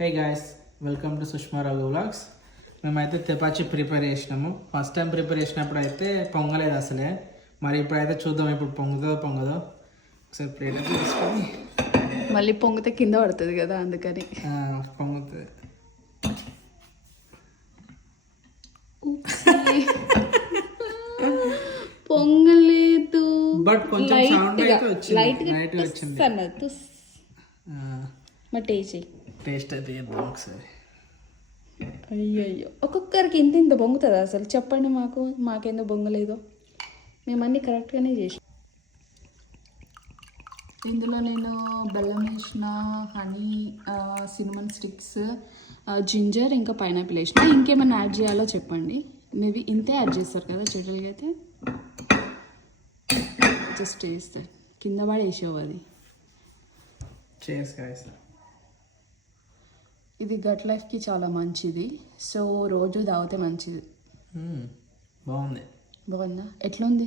Hey guys, welcome to Sushma Raghu vlogs. మేమైతే తెపాచి prepare చేసినాము. First time prepare చేసినప్పుడు అయితే పొంగలేదు అసలే. మరి ఇప్పుడైతే చూద్దాం ఇప్పుడు పొంగదో. ఒకసారి ప్లేట్ అయితే తీసుకొని మళ్ళీ పొంగితే కింద పడుతుంది కదా, అందుకని పొంగుతుంది. పొంగలేదు, బట్ కొంచెం సౌండ్ అయితే వచ్చింది. టేస్ట్ అయితే చేద్దాం ఒకసారి. అయ్యో, ఒక్కొక్కరికి ఇంత పొంగుతుందా అసలు? చెప్పండి మాకెందుకు పొంగలేదో. మేమన్నీ కరెక్ట్గానే చేసాం. ఇందులో నేను బెల్లం వేసిన, హనీ, సినిమన్ స్టిక్స్, జింజర్, ఇంకా పైనాపిల్ వేసిన. ఇంకేమైనా యాడ్ చేయాలో చెప్పండి. మేబీ ఇంతే యాడ్ చేస్తారు కదా జనరల్గా అయితే. జస్ట్ వేస్తారు, కింద పడి వేసేవు అది. ఇది గట్ లైఫ్కి చాలా మంచిది, సో రోజు తాగితే మంచిది. బాగుంది. బాగుందా? ఎట్లుంది?